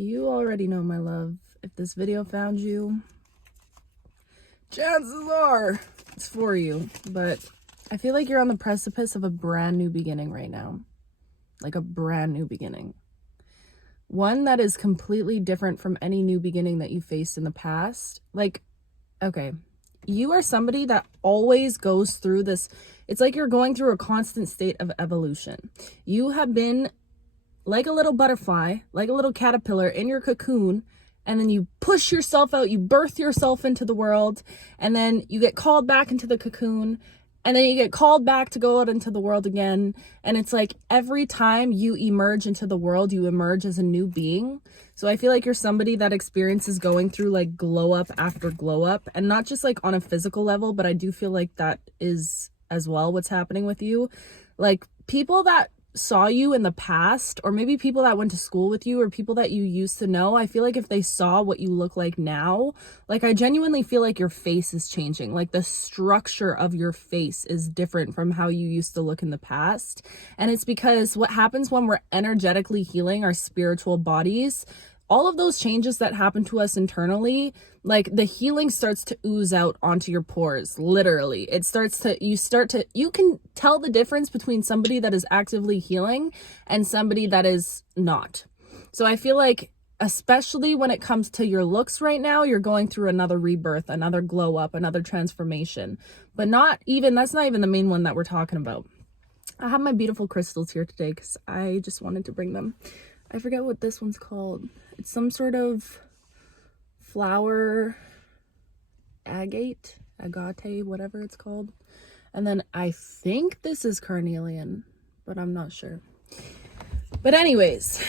You already know, my love. If this video found you, chances are it's for you. But I feel like you're on the precipice of a brand new beginning right now. Like a brand new beginning. One that is completely different from any new beginning that you faced in the past. Like, okay, you are somebody that always goes through this. It's like you're going through a constant state of evolution. You have been like a little butterfly, like a little caterpillar in your cocoon, and then you push yourself out, you birth yourself into the world, and then you get called back into the cocoon, and then you get called back to go out into the world again. And it's like every time you emerge into the world, you emerge as a new being. So I feel like you're somebody that experiences going through like glow up after glow up, and not just like on a physical level, but I do feel like that is as well what's happening with you. Like people that saw you in the past, or maybe people that went to school with you, or people that you used to know, I feel like if they saw what you look like now, like I genuinely feel like your face is changing. Like the structure of your face is different from how you used to look in the past. And it's because what happens when we're energetically healing our spiritual bodies, all of those changes that happen to us internally, like the healing starts to ooze out onto your pores, literally. You can tell the difference between somebody that is actively healing and somebody that is not. So I feel like, especially when it comes to your looks right now, you're going through another rebirth, another glow up, another transformation. But that's not even the main one that we're talking about. I have my beautiful crystals here today because I just wanted to bring them. I forget what this one's called. It's some sort of flower, agate, whatever it's called. And then I think this is carnelian, but I'm not sure. But anyways,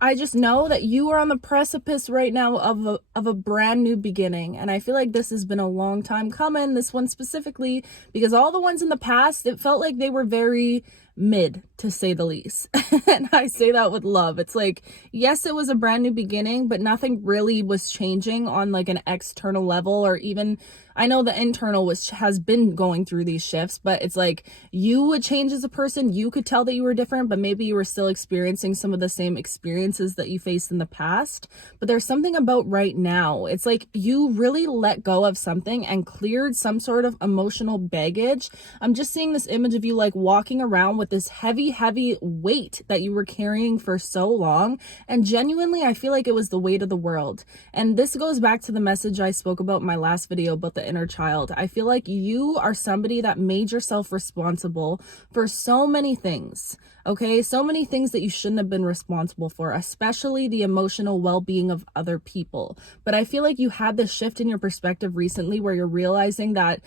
I just know that you are on the precipice right now of a brand new beginning. And I feel like this has been a long time coming, this one specifically, because all the ones in the past, it felt like they were very mid, to say the least. And I say that with love. It's like, yes, it was a brand new beginning, but nothing really was changing on like an external level, or even, I know the internal has been going through these shifts, but it's like you would change as a person. You could tell that you were different, but maybe you were still experiencing some of the same experiences that you faced in the past. But there's something about right now. It's like you really let go of something and cleared some sort of emotional baggage. I'm just seeing this image of you like walking around with this heavy weight that you were carrying for so long. And genuinely, I feel like it was the weight of the world. And this goes back to the message I spoke about in my last video about the inner child. I feel like you are somebody that made yourself responsible for so many things. Okay, so many things that you shouldn't have been responsible for, especially the emotional well-being of other people. But I feel like you had this shift in your perspective recently where you're realizing that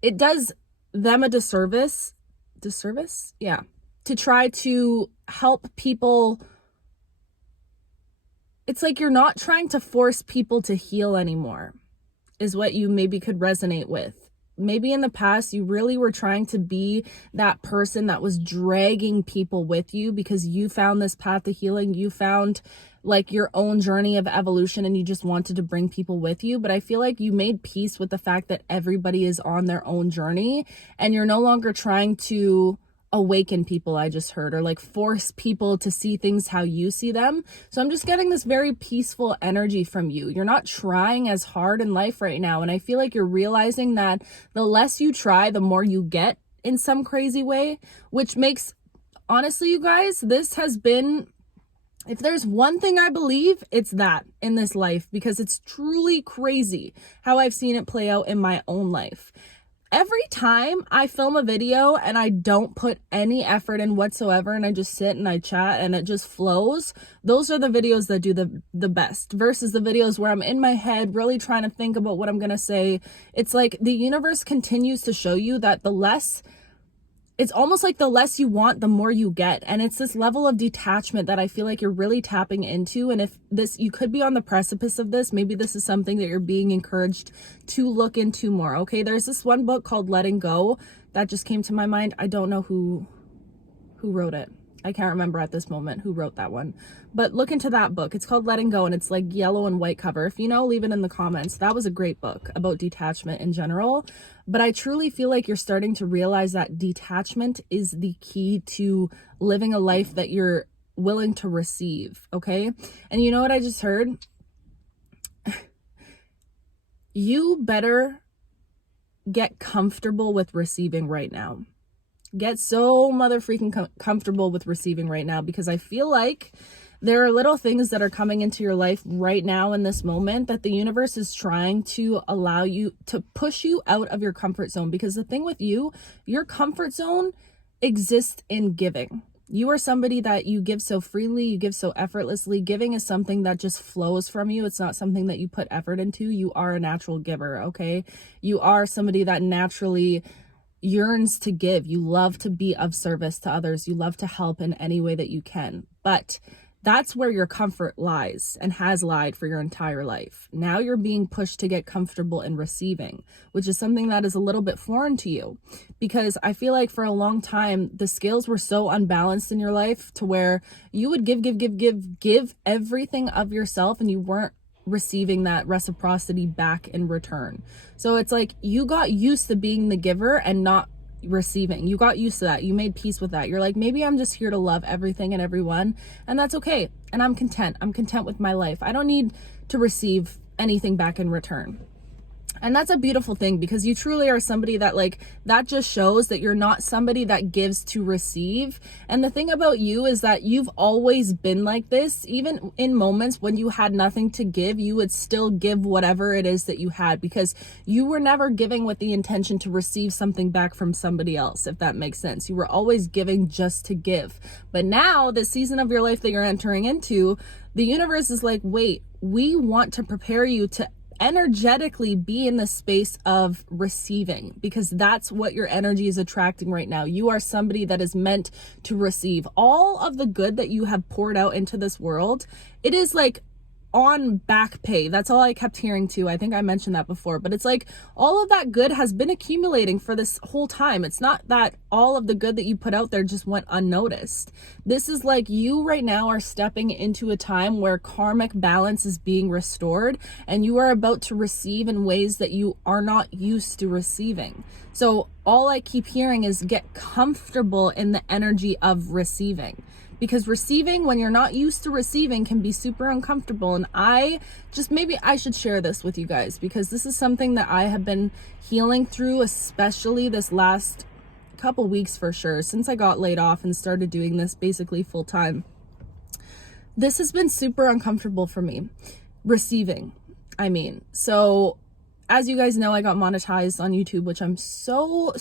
it does them a disservice, yeah, to try to help people. It's like you're not trying to force people to heal anymore, is what you maybe could resonate with. Maybe in the past, you really were trying to be that person that was dragging people with you because you found this path to healing. You found like your own journey of evolution and you just wanted to bring people with you. But I feel like you made peace with the fact that everybody is on their own journey and you're no longer trying to awaken people, I just heard, or like force people to see things how you see them. So I'm just getting this very peaceful energy from you. You're not trying as hard in life right now. And I feel like you're realizing that the less you try, the more you get in some crazy way, which makes, honestly, you guys, this has been, if there's one thing I believe, it's that in this life, because it's truly crazy how I've seen it play out in my own life. Every time I film a video and I don't put any effort in whatsoever and I just sit and I chat and it just flows, those are the videos that do the best versus the videos where I'm in my head really trying to think about what I'm going to say. It's like the universe continues to show you that it's almost like the less you want, the more you get. And it's this level of detachment that I feel like you're really tapping into. And if you could be on the precipice of this, maybe this is something that you're being encouraged to look into more. Okay, there's this one book called Letting Go that just came to my mind. I don't know who wrote it. I can't remember at this moment who wrote that one, but look into that book. It's called Letting Go and it's like yellow and white cover. If you know, leave it in the comments. That was a great book about detachment in general. But I truly feel like you're starting to realize that detachment is the key to living a life that you're willing to receive, okay? And you know what I just heard? You better get comfortable with receiving right now. Get so mother freaking comfortable with receiving right now, because I feel like there are little things that are coming into your life right now in this moment that the universe is trying to allow you to push you out of your comfort zone. Because the thing with you, your comfort zone exists in giving. You are somebody that you give so freely, you give so effortlessly. Giving is something that just flows from you. It's not something that you put effort into. You are a natural giver, okay? You are somebody that naturally yearns to give. You love to be of service to others. You love to help in any way that you can. But that's where your comfort lies and has lied for your entire life. Now you're being pushed to get comfortable in receiving, which is something that is a little bit foreign to you, because I feel like for a long time, the scales were so unbalanced in your life to where you would give everything of yourself, and you weren't receiving that reciprocity back in return. So it's like you got used to being the giver and not receiving. You got used to that. You made peace with that. You're like, maybe I'm just here to love everything and everyone, and that's okay. And I'm content. I'm content with my life. I don't need to receive anything back in return. And that's a beautiful thing, because you truly are somebody that, like, that just shows that you're not somebody that gives to receive. And the thing about you is that you've always been like this. Even in moments when you had nothing to give, you would still give whatever it is that you had, because you were never giving with the intention to receive something back from somebody else, if that makes sense. You were always giving just to give. But now, the season of your life that you're entering into, the universe is like, wait, we want to prepare you to energetically be in the space of receiving, because that's what your energy is attracting right now. You are somebody that is meant to receive all of the good that you have poured out into this world. It is like on back pay. That's all I kept hearing too. I think I mentioned that before, but it's like all of that good has been accumulating for this whole time. It's not that all of the good that you put out there just went unnoticed. This is like you right now are stepping into a time where karmic balance is being restored, and you are about to receive in ways that you are not used to receiving. So all I keep hearing is get comfortable in the energy of receiving. Because receiving, when you're not used to receiving, can be super uncomfortable. And maybe I should share this with you guys, because this is something that I have been healing through, especially this last couple weeks for sure, since I got laid off and started doing this basically full time. This has been super uncomfortable for me. Receiving, I mean. So as you guys know, I got monetized on YouTube, which I'm so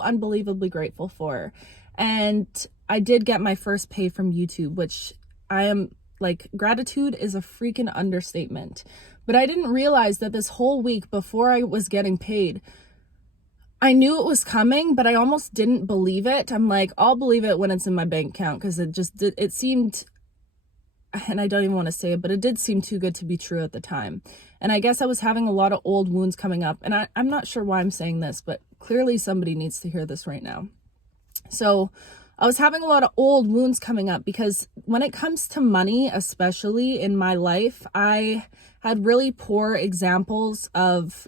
unbelievably grateful for. And I did get my first pay from YouTube, which I am like, gratitude is a freaking understatement. But I didn't realize that this whole week before I was getting paid, I knew it was coming, but I almost didn't believe it. I'm like, I'll believe it when it's in my bank account, because it seemed, and I don't even want to say it, but it did seem too good to be true at the time. And I guess I was having a lot of old wounds coming up. And I'm not sure why I'm saying this, but clearly somebody needs to hear this right now. So I was having a lot of old wounds coming up, because when it comes to money, especially in my life, I had really poor examples of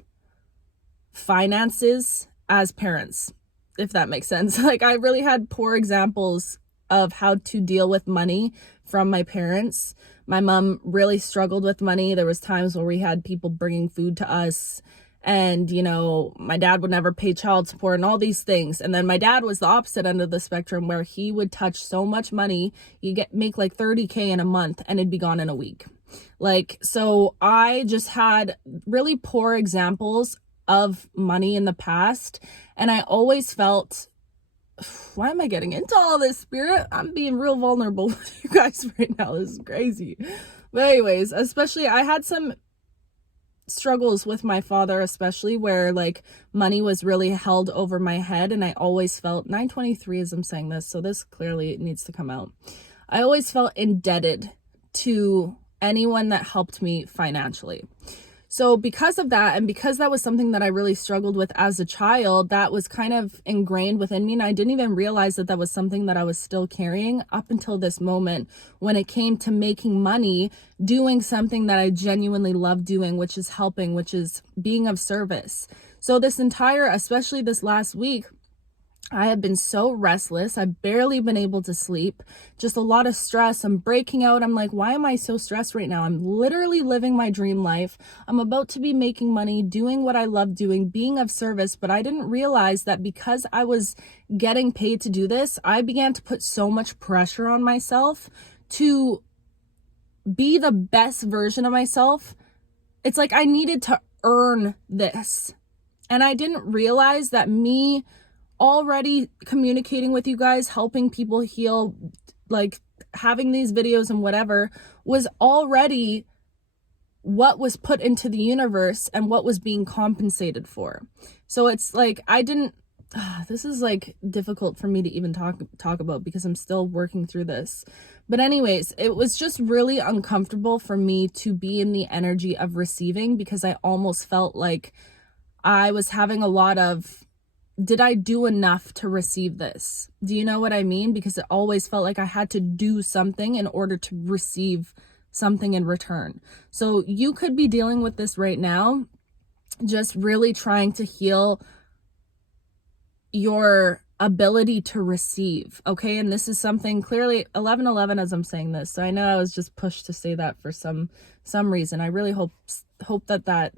finances as parents, if that makes sense. Like, I really had poor examples of how to deal with money from my parents. My mom really struggled with money. There was times where we had people bringing food to us, and, you know, my dad would never pay child support and all these things. And then my dad was the opposite end of the spectrum, where he would touch so much money. You make like 30K in a month and it'd be gone in a week. Like, so I just had really poor examples of money in the past. And I always felt, why am I getting into all this, Spirit? I'm being real vulnerable with you guys right now. This is crazy. But anyways, especially I had some struggles with my father, especially where like money was really held over my head. And I always felt 923 as I'm saying this, so this clearly needs to come out. I always felt indebted to anyone that helped me financially. So because of that, and because that was something that I really struggled with as a child, that was kind of ingrained within me. And I didn't even realize that that was something that I was still carrying up until this moment, when it came to making money, doing something that I genuinely love doing, which is helping, which is being of service. So this entire, especially this last week, I have been so restless. I've barely been able to sleep. Just a lot of stress. I'm breaking out. I'm like, why am I so stressed right now? I'm literally living my dream life. I'm about to be making money, doing what I love doing, being of service. But I didn't realize that because I was getting paid to do this, I began to put so much pressure on myself to be the best version of myself. It's like I needed to earn this. And I didn't realize that me already communicating with you guys, helping people heal, like having these videos and whatever, was already what was put into the universe and what was being compensated for. So it's like this is like difficult for me to even talk about because I'm still working through this. But anyways, it was just really uncomfortable for me to be in the energy of receiving because I almost felt like I was having a lot of, did I do enough to receive this? Do you know what I mean? Because it always felt like I had to do something in order to receive something in return. So you could be dealing with this right now, just really trying to heal your ability to receive, okay? And this is something clearly 1111 as I'm saying this. So I know I was just pushed to say that for some reason. I really hope that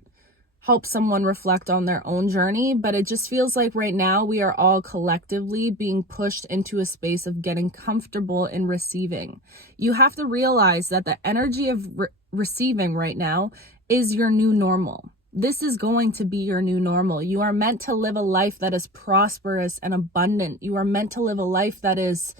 help someone reflect on their own journey, but it just feels like right now we are all collectively being pushed into a space of getting comfortable in receiving. You have to realize that the energy of receiving right now is your new normal. This is going to be your new normal. You are meant to live a life that is prosperous and abundant. You are meant to live a life that is,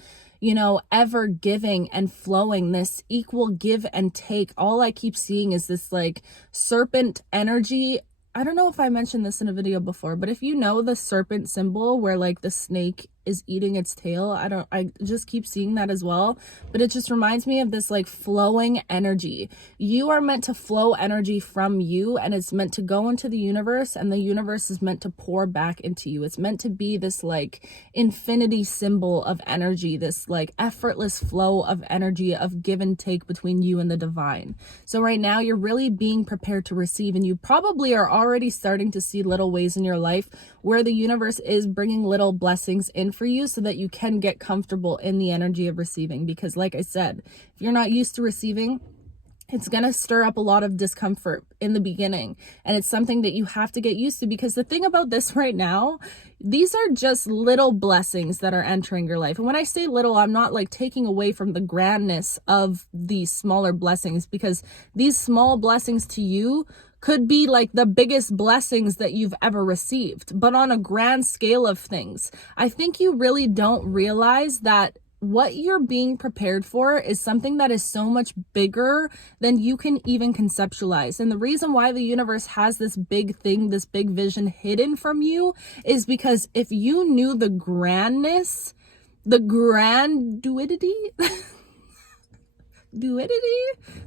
ever giving and flowing, this equal give and take. All I keep seeing is this like serpent energy. I don't know if I mentioned this in a video before, but if you know the serpent symbol where like the snake is eating its tail, I just keep seeing that as well. But it just reminds me of this like flowing energy. You are meant to flow energy from you, and it's meant to go into the universe, and the universe is meant to pour back into you. It's meant to be this like infinity symbol of energy, this like effortless flow of energy of give and take between you and the divine. So right now you're really being prepared to receive, and you probably are already starting to see little ways in your life where the universe is bringing little blessings in for you so that you can get comfortable in the energy of receiving. Because like I said, if you're not used to receiving, it's going to stir up a lot of discomfort in the beginning. And it's something that you have to get used to, because the thing about this right now, these are just little blessings that are entering your life. And when I say little, I'm not like taking away from the grandness of these smaller blessings, because these small blessings to you could be like the biggest blessings that you've ever received. But on a grand scale of things, I think you really don't realize that what you're being prepared for is something that is so much bigger than you can even conceptualize. And the reason why the universe has this big thing, this big vision hidden from you, is because if you knew the grandness, the granduity,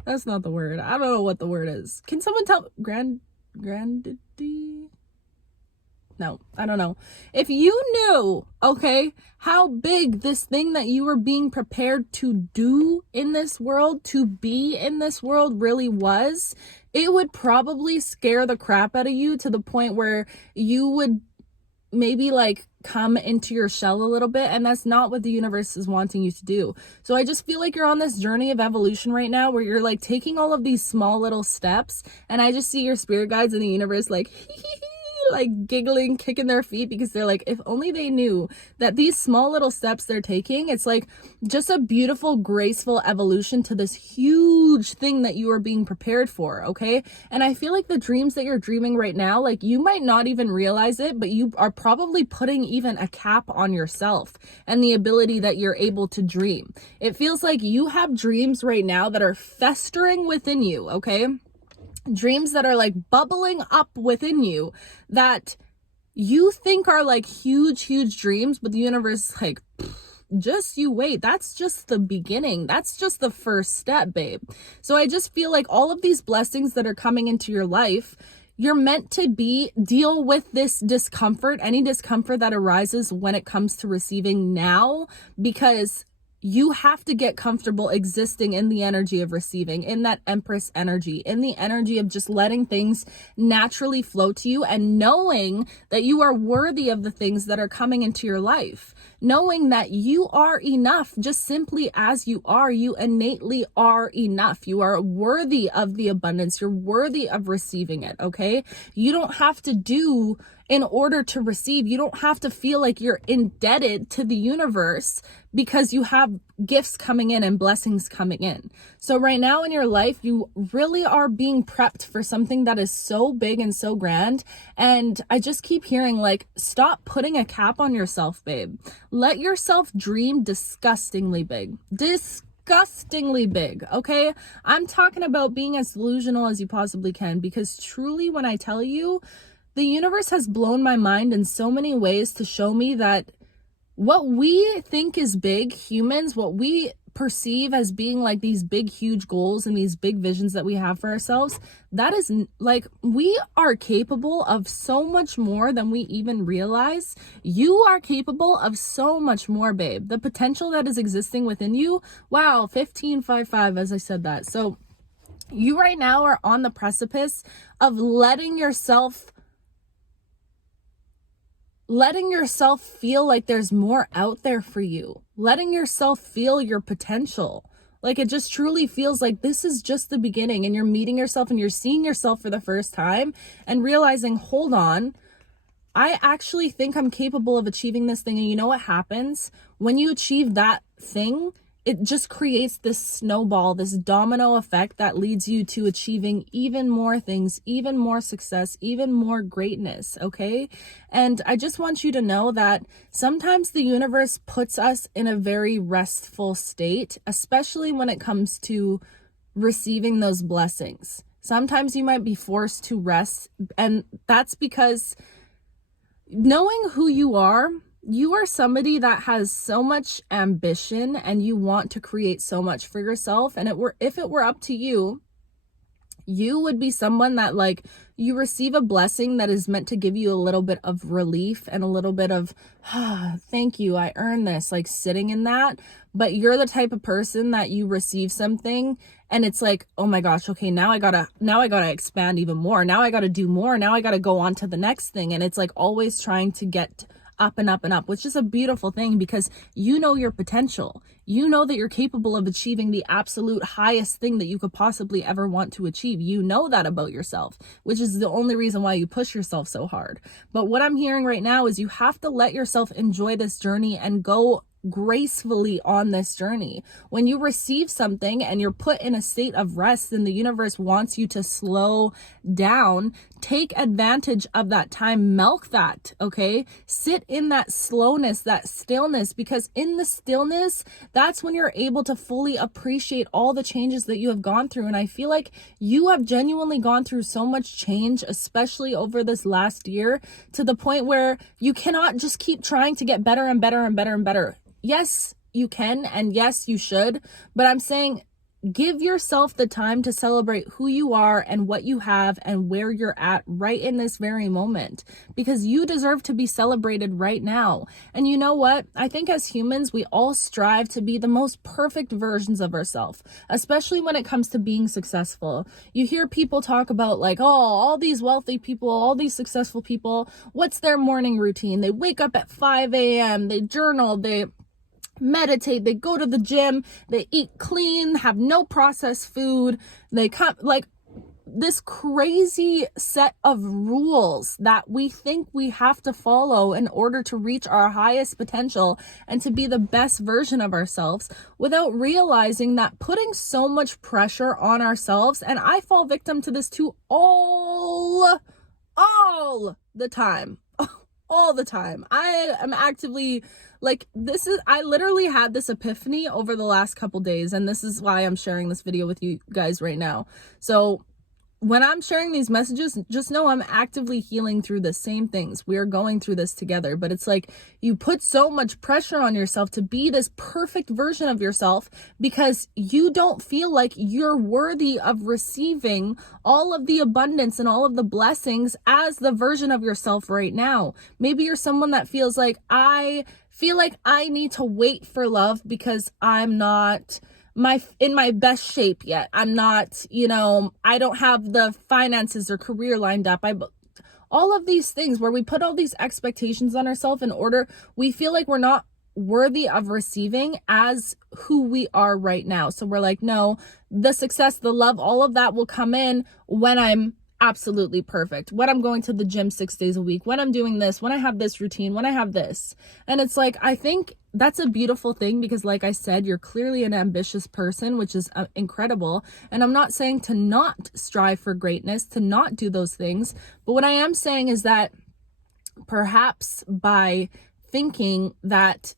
that's not the word. I don't know what the word is. Can someone tell? Grandity? No, I don't know. If you knew, okay, how big this thing that you were being prepared to do in this world, to be in this world really was, it would probably scare the crap out of you to the point where you would maybe like come into your shell a little bit, and that's not what the universe is wanting you to do. So I just feel like you're on this journey of evolution right now where you're like taking all of these small little steps, and I just see your spirit guides in the universe like like giggling, kicking their feet, because they're like, if only they knew that these small little steps they're taking, it's like just a beautiful, graceful evolution to this huge thing that you are being prepared for, okay? And I feel like the dreams that you're dreaming right now, like you might not even realize it, but you are probably putting even a cap on yourself and the ability that you're able to dream. It feels like you have dreams right now that are festering within you, okay? Dreams that are like bubbling up within you that you think are like huge dreams, but the universe is like, just you wait. That's just the beginning. That's just the first step, babe. So I just feel like all of these blessings that are coming into your life, you're meant to deal with this discomfort, any discomfort that arises when it comes to receiving now, because you have to get comfortable existing in the energy of receiving, in that Empress energy, in the energy of just letting things naturally flow to you and knowing that you are worthy of the things that are coming into your life. Knowing that you are enough just simply as you are. You innately are enough. You are worthy of the abundance. You're worthy of receiving it, okay? You don't have to do in order to receive. You don't have to feel like you're indebted to the universe because you have gifts coming in and blessings coming in. So right now in your life, you really are being prepped for something that is so big and so grand. And I just keep hearing like, stop putting a cap on yourself, babe. Let yourself dream disgustingly big. Disgustingly big, okay? I'm talking about being as delusional as you possibly can, because truly when I tell you, the universe has blown my mind in so many ways to show me that what we think is big, humans, what we perceive as being like these big, huge goals and these big visions that we have for ourselves, that is like, we are capable of so much more than we even realize. You are capable of so much more, babe. The potential that is existing within you. Wow, 1555 as I said that. So you right now are on the precipice of letting yourself feel like there's more out there for you, letting yourself feel your potential. Like, it just truly feels like this is just the beginning, and you're meeting yourself and you're seeing yourself for the first time and realizing, hold on, I actually think I'm capable of achieving this thing. And you know what happens when you achieve that thing? It just creates this snowball, this domino effect that leads you to achieving even more things, even more success, even more greatness, okay? And I just want you to know that sometimes the universe puts us in a very restful state, especially when it comes to receiving those blessings. Sometimes you might be forced to rest, and that's because knowing who you are somebody that has so much ambition and you want to create so much for yourself. And if it were up to you, you would be someone that, like, you receive a blessing that is meant to give you a little bit of relief and a little bit of, thank you, I earned this, like sitting in that. But you're the type of person that you receive something and it's like, oh my gosh, okay, now I gotta expand even more. Now I gotta do more. Now I gotta go on to the next thing. And it's like always trying to get up and up and up, which is a beautiful thing because you know your potential. You know that you're capable of achieving the absolute highest thing that you could possibly ever want to achieve. You know that about yourself, which is the only reason why you push yourself so hard. But what I'm hearing right now is you have to let yourself enjoy this journey and go gracefully on this journey. When you receive something and you're put in a state of rest and the universe wants you to slow down, take advantage of that time, milk that, okay? Sit in that slowness, that stillness, because in the stillness, that's when you're able to fully appreciate all the changes that you have gone through. And I feel like you have genuinely gone through so much change, especially over this last year, to the point where you cannot just keep trying to get better and better and better and better. Yes, you can, and yes, you should, but I'm saying give yourself the time to celebrate who you are and what you have and where you're at right in this very moment, because you deserve to be celebrated right now. And you know what? I think as humans, we all strive to be the most perfect versions of ourselves, especially when it comes to being successful. You hear people talk about like, oh, all these wealthy people, all these successful people, what's their morning routine? They wake up at 5 a.m., they journal, they meditate, they go to the gym, they eat clean, have no processed food, they come like this crazy set of rules that we think we have to follow in order to reach our highest potential and to be the best version of ourselves, without realizing that putting so much pressure on ourselves, and I fall victim to this too all the time. All the time. I am actively like, I literally had this epiphany over the last couple days, and this is why I'm sharing this video with you guys right now. So when I'm sharing these messages, just know I'm actively healing through the same things. We are going through this together, but it's like you put so much pressure on yourself to be this perfect version of yourself because you don't feel like you're worthy of receiving all of the abundance and all of the blessings as the version of yourself right now. Maybe you're someone that feels like, I feel like I need to wait for love because I'm not in my best shape yet. I'm not, I don't have the finances or career lined up. All of these things where we put all these expectations on ourselves in order, we feel like we're not worthy of receiving as who we are right now. So we're like, no, the success, the love, all of that will come in when I'm absolutely perfect, when I'm going to the gym 6 days a week, when I'm doing this, when I have this routine, when I have this. And it's like, I think that's a beautiful thing because, like I said, you're clearly an ambitious person, which is incredible. And I'm not saying to not strive for greatness, to not do those things. But what I am saying is that perhaps by thinking that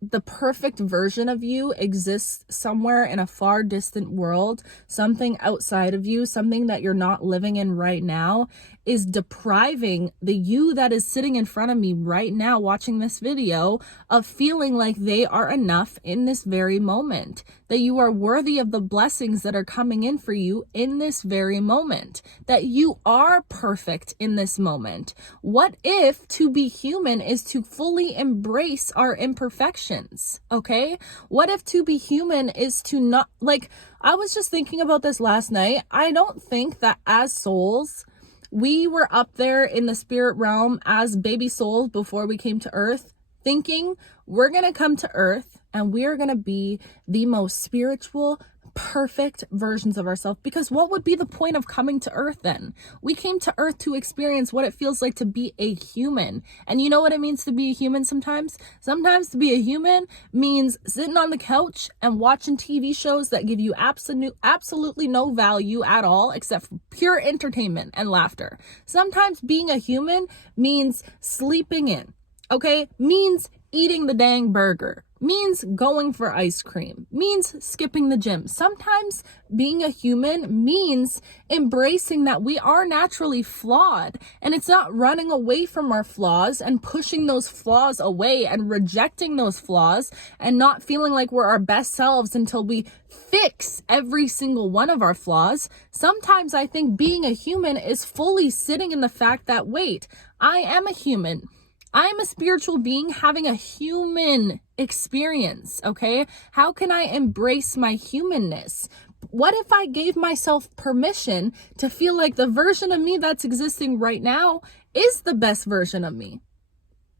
the perfect version of you exists somewhere in a far distant world, something outside of you, something that you're not living in right now, is depriving the you that is sitting in front of me right now watching this video of feeling like they are enough in this very moment, that you are worthy of the blessings that are coming in for you in this very moment, that you are perfect in this moment. What if to be human is to fully embrace our imperfections? Okay? What if to be human is to not, like, I was just thinking about this last night. I don't think that as souls, we were up there in the spirit realm as baby souls before we came to earth, thinking we're going to come to earth and we're going to be the most spiritual, perfect versions of ourselves. Because what would be the point of coming to earth then? We came to earth to experience what it feels like to be a human. And you know what it means to be a human sometimes? Sometimes to be a human means sitting on the couch and watching TV shows that give you absolutely no value at all except for pure entertainment and laughter. Sometimes being a human means sleeping in, okay? Means eating the dang burger, means going for ice cream, means skipping the gym. Sometimes being a human means embracing that we are naturally flawed, and it's not running away from our flaws and pushing those flaws away and rejecting those flaws and not feeling like we're our best selves until we fix every single one of our flaws. Sometimes I think being a human is fully sitting in the fact that, wait, I am a human. I'm a spiritual being having a human experience, okay? How can I embrace my humanness? What if I gave myself permission to feel like the version of me that's existing right now is the best version of me?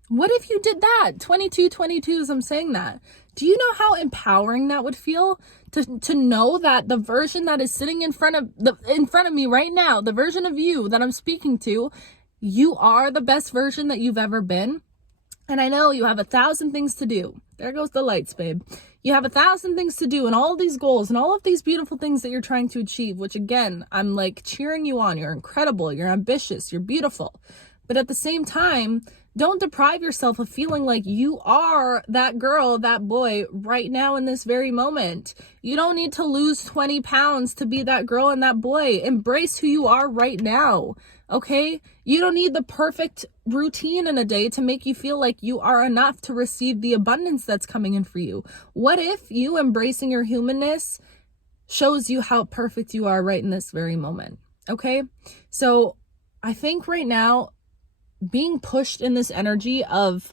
What if you did that? 22 as I'm saying that. Do you know how empowering that would feel to know that the version that is sitting in front of me right now, the version of you that I'm speaking to, you are the best version that you've ever been? And I know you have 1,000 things to do. There goes the lights, babe. You have 1,000 things to do and all of these goals and all of these beautiful things that you're trying to achieve, which again, I'm like cheering you on. You're incredible. You're ambitious. You're beautiful. But at the same time, don't deprive yourself of feeling like you are that girl, that boy right now in this very moment. You don't need to lose 20 pounds to be that girl and that boy. Embrace who you are right now. Okay? You don't need the perfect routine in a day to make you feel like you are enough to receive the abundance that's coming in for you. What if you embracing your humanness shows you how perfect you are right in this very moment? Okay? So I think right now, being pushed in this energy of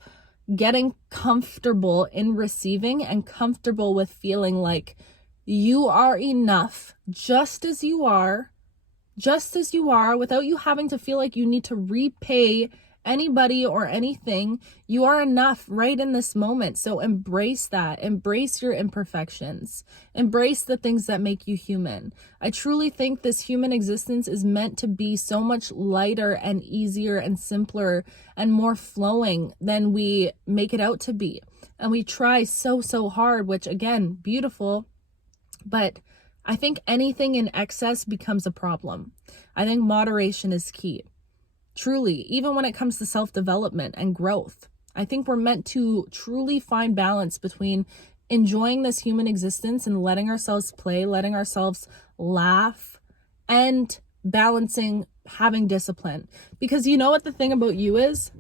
getting comfortable in receiving and comfortable with feeling like you are enough just as you are, without you having to feel like you need to repay anybody or anything. You are enough right in this moment. So embrace that. Embrace your imperfections. Embrace the things that make you human. I truly think this human existence is meant to be so much lighter and easier and simpler and more flowing than we make it out to be. And we try so hard, which again, beautiful, but I think anything in excess becomes a problem. I think moderation is key. Truly, even when it comes to self-development and growth, I think we're meant to truly find balance between enjoying this human existence and letting ourselves play, letting ourselves laugh, and balancing having discipline. Because you know what the thing about you is?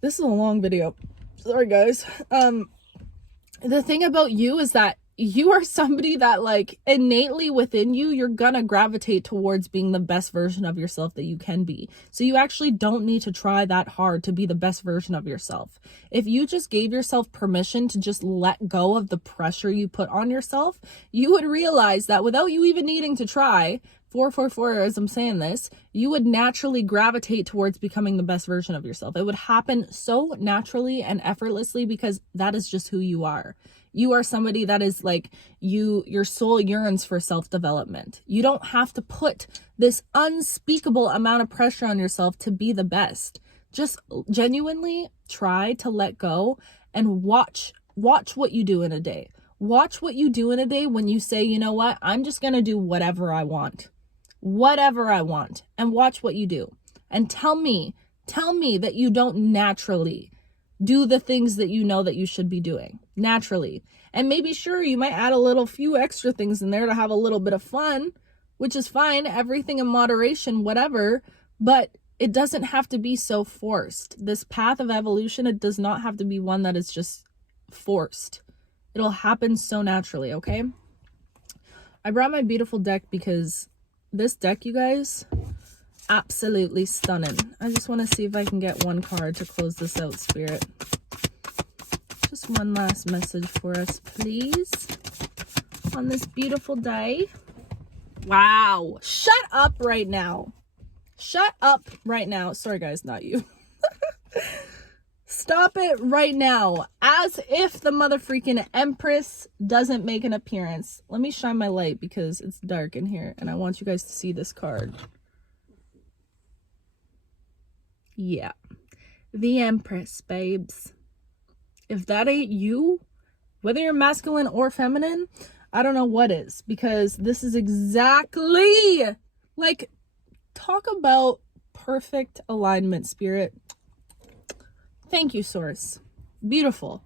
This is a long video. Sorry, guys. The thing about you is that you are somebody that, like, innately within you, you're gonna gravitate towards being the best version of yourself that you can be. So you actually don't need to try that hard to be the best version of yourself. If you just gave yourself permission to just let go of the pressure you put on yourself, you would realize that without you even needing to try, 444, as I'm saying this, you would naturally gravitate towards becoming the best version of yourself. It would happen so naturally and effortlessly because that is just who you are. You are somebody that is like, your soul yearns for self-development. You don't have to put this unspeakable amount of pressure on yourself to be the best. Just genuinely try to let go and watch what you do in a day. Watch what you do in a day when you say, you know what, I'm just going to do whatever I want. Whatever I want. And watch what you do. And tell me that you don't naturally do the things that you know that you should be doing naturally. And maybe, sure, you might add a few extra things in there to have a little bit of fun, which is fine. Everything in moderation, whatever. But it doesn't have to be so forced. This path of evolution, it does not have to be one that is just forced. It'll happen so naturally, okay? I brought my beautiful deck because this deck, you guys, absolutely stunning. I just want to see if I can get one card to close this out, Spirit. Just one last message for us, please, on this beautiful day. Wow. Shut up right now. Shut up right now. Sorry, guys, not you. Stop it right now. As if the motherfreaking Empress doesn't make an appearance. Let me shine my light because it's dark in here and I want you guys to see this card. Yeah. The Empress, babes. If that ain't you, whether you're masculine or feminine, I don't know what is, because this is exactly, like, talk about perfect alignment, Spirit. Thank you, Source. Beautiful.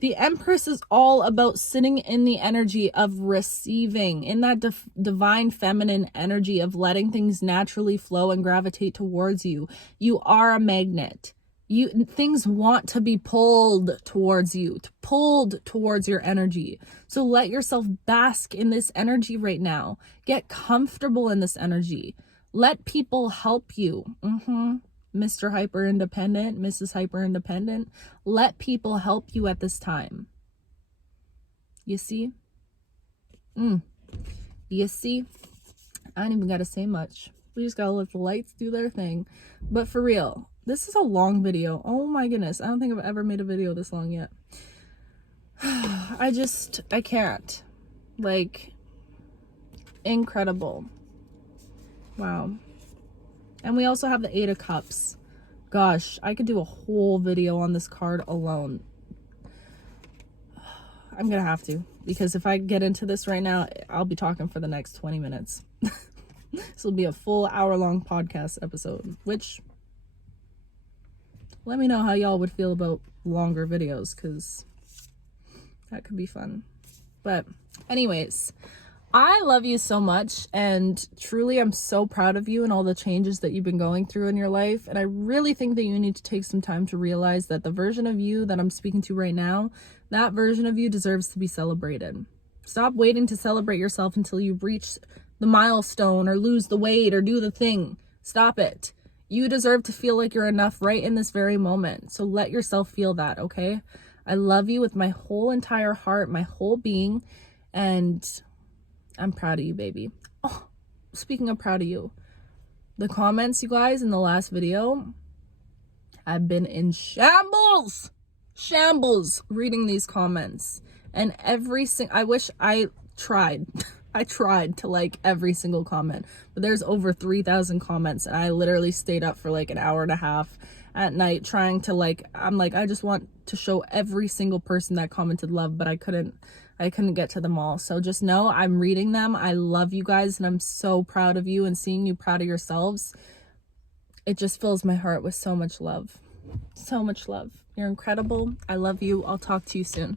The Empress is all about sitting in the energy of receiving, in that divine feminine energy of letting things naturally flow and gravitate towards you. You are a magnet. Things want to be pulled towards you, pulled towards your energy. So let yourself bask in this energy right now. Get comfortable in this energy. Let people help you. Mr. Hyper Independent, Mrs. Hyper Independent, let people help you at this time. You see? You see? I ain't even gotta say much. We just gotta let the lights do their thing. But for real, this is a long video. Oh my goodness. I don't think I've ever made a video this long yet. I can't. Like, incredible. Wow. And we also have the 8 of Cups. Gosh, I could do a whole video on this card alone. I'm gonna have to, because if I get into this right now, I'll be talking for the next 20 minutes. This will be a full hour-long podcast episode, which, let me know how y'all would feel about longer videos, because that could be fun. But anyways, I love you so much, and truly I'm so proud of you and all the changes that you've been going through in your life. And I really think that you need to take some time to realize that the version of you that I'm speaking to right now, that version of you deserves to be celebrated. Stop waiting to celebrate yourself until you reach the milestone or lose the weight or do the thing. Stop it. You deserve to feel like you're enough right in this very moment. So let yourself feel that, okay? I love you with my whole entire heart, my whole being, and I'm proud of you, baby. Oh, speaking of proud of you, the comments, you guys, in the last video, I've been in shambles reading these comments. And I wish I tried. I tried to like every single comment, but there's over 3,000 comments, and I literally stayed up for like an hour and a half at night trying to I just want to show every single person that commented love, but I couldn't get to them all. So just know I'm reading them. I love you guys, and I'm so proud of you, and seeing you proud of yourselves, it just fills my heart with so much love. So much love. You're incredible. I love you. I'll talk to you soon.